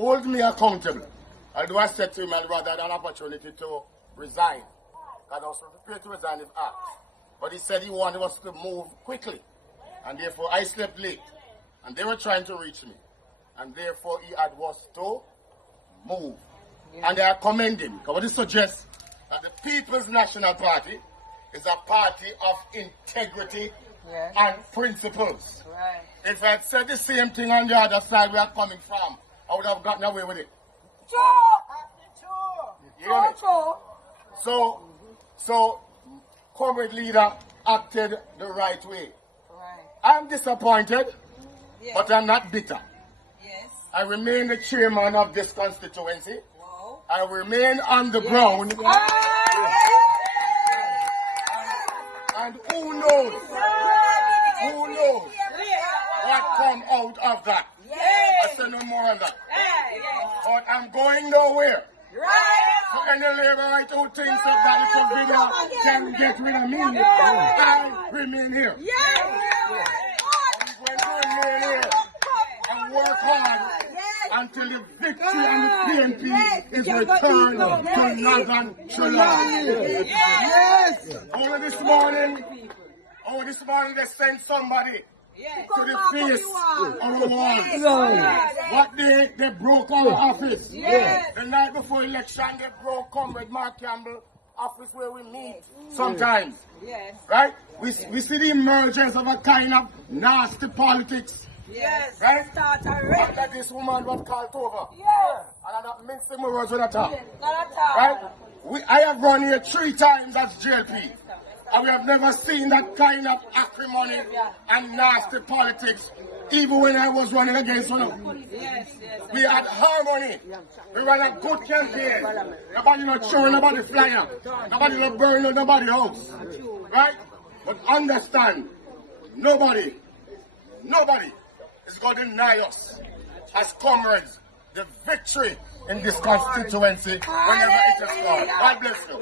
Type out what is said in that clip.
hold me accountable. Although I said to him I'd rather had an opportunity to resign. Because I was prepared to resign if asked. But he said he wanted us to move quickly. And therefore I slept late. And they were trying to reach me. And therefore he had was to move. Yeah. And I commend him. Because what he suggests that the People's National Party is a party of integrity and principles. Right. If I had said the same thing on the other side where I'm coming from, I would have gotten away with it. So, comrade leader acted the right way. Right. I'm disappointed, Yes. but I'm not bitter. Yes. I remain the chairman of this constituency. Wow. I remain on the ground. And who knows? Who knows what come out of that? I say no more on that. But I'm going nowhere. Any labor who thinks that it can get rid of me, I remain here. I'm going to remain here and work hard until the victory and the PNP is returned to Northern Trinidad. Only this morning they sent somebody to the face of the walls. What they broke our office. The night before election they broke Comrade Mark Campbell office where we meet sometimes. Right? We see the emergence of a kind of nasty politics. Right? After this woman was called over. And I don't mince the words with a talk. Right? I have run here 3 times as JLP. And we have never seen that kind of acrimony and nasty politics, even when I was running against one of them. We had harmony. We ran a good campaign. Nobody not throwing nobody flyer. Nobody not burning nobody house. Right? But understand, nobody is going to deny us as comrades the victory in this constituency whenever it is done. God bless you.